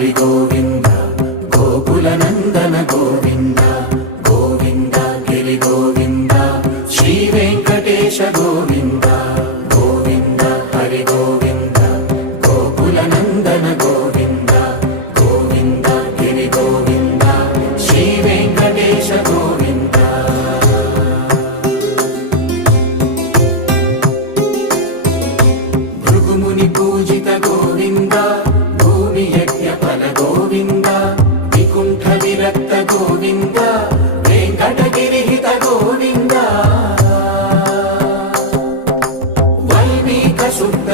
హరి గోవింద గోకుల నందన గోవింద గోవింద గిరి గోవింద శ్రీ వెంకటేశ గోవింద గోవింద హరి గోవింద గోకుల నందన గోవింద గోవింద గిరి గోవింద శ్రీ వెంకటేశ గోవింద భృగుముని పూజిత గోవింద భూమి యజ్ఞ ఫల గోవింద వికుంఠ విరక్త గోవింద వెంకటగిరిహిత గోవింద వైదిక శుద్ధ